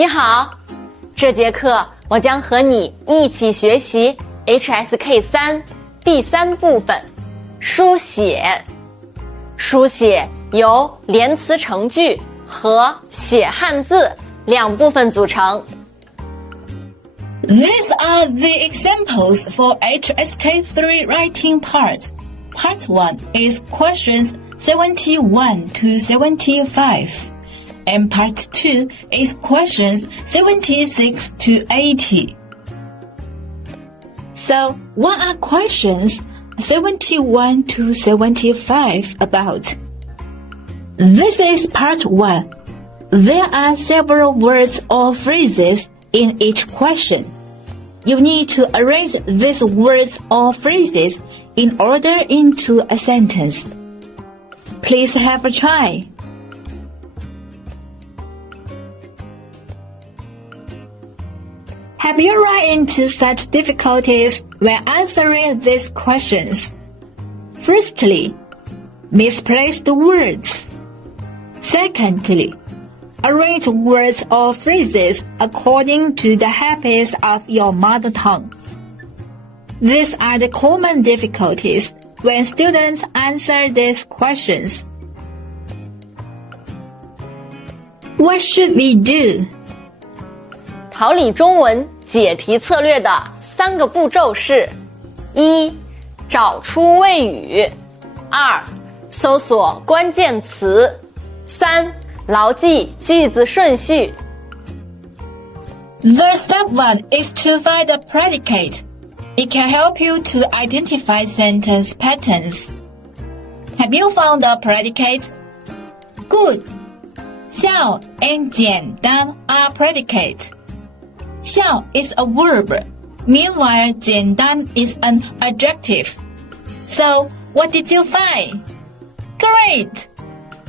你好，这节课我将和你一起学习 HSK 3第3部分书写。书写由连词成句和写汉字两部分组成。These are the examples for HSK 3 writing part. Part 1 is questions 71 to 75. And part 2 is questions 76 to 80. So, what are questions 71 to 75 about? This is part 1. There are several words or phrases in each question. You need to arrange these words or phrases in order into a sentence. Please have a try. Have you run into such difficulties when answering these questions? Firstly, misplaced words. Secondly, arrange words or phrases according to the habits of your mother tongue. These are the common difficulties when students answer these questions. What should we do? 考理中文解题策略的3个步骤是： 1. 找出谓语； 2. 搜索关键词； 3. 牢记句子顺序。 The step 1 is to find the predicate. It can help you to identify sentence patterns. Have you found the predicate? Good. 笑 and 简单 are predicate. 笑 is a verb. Meanwhile, 简单 is an adjective. So, what did you find? Great!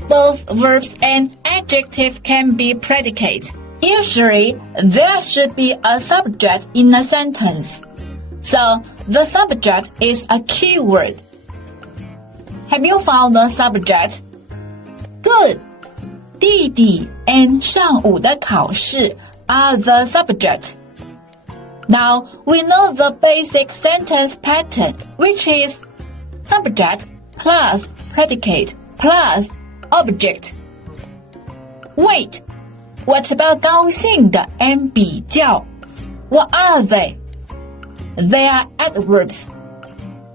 Both verbs and adjective can be predicate. Usually, there should be a subject in a sentence. So, the subject is a keyword. Have you found the subject? Good! 弟弟 and 上午的考试 are the subject. Now, we know the basic sentence pattern, which is subject plus predicate plus object. Wait, what about 高兴的 and 比较? What are they? They are adverbs.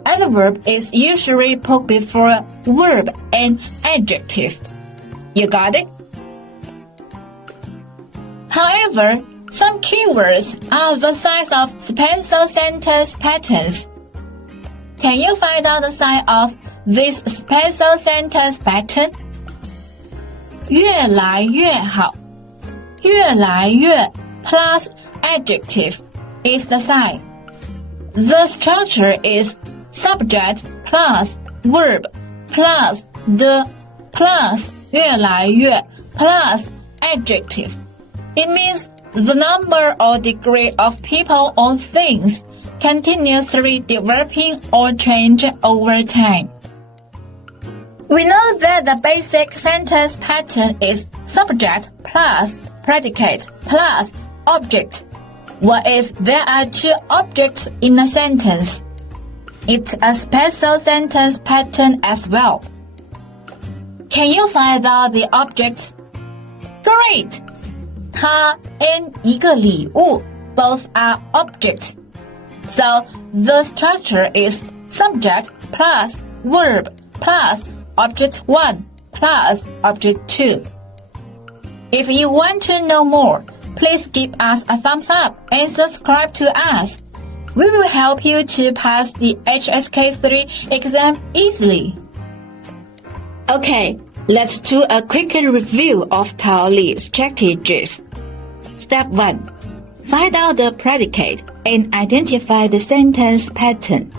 Adverb is usually put before verb and adjective. You got it? However, some keywords are the signs of special sentence patterns. Can you find out the sign of this special sentence pattern? 越来越好，越来越 plus adjective is the sign. The structure is subject plus verb plus the plus 越来越 plus adjective. It means the number or degree of people or things continuously developing or change over time. We know that the basic sentence pattern is subject plus predicate plus object. What if there are 2 objects in a sentence? It's a special sentence pattern as well. Can you find out the object? Great! 它 and 一个礼物 both are object. So the structure is subject plus verb plus object 1 plus object 2. If you want to know more, please give us a thumbs up and subscribe to us. We will help you to pass the HSK 3 exam easily. Okay, let's do a quick review of 考理 strategies. Step 1. Find out the predicate and identify the sentence pattern.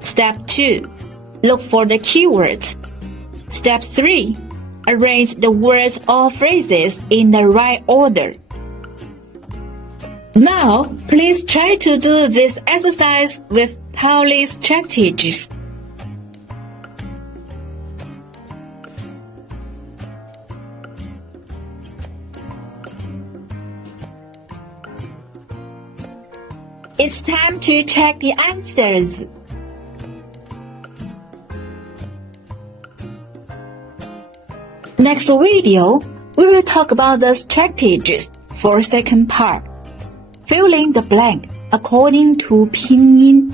Step 2. Look for the keywords. Step 3. Arrange the words or phrases in the right order. Now, please try to do this exercise with 考理 strategies. It's time to check the answers. Next video, we will talk about the strategies for second part. Fill in the blank according to pinyin.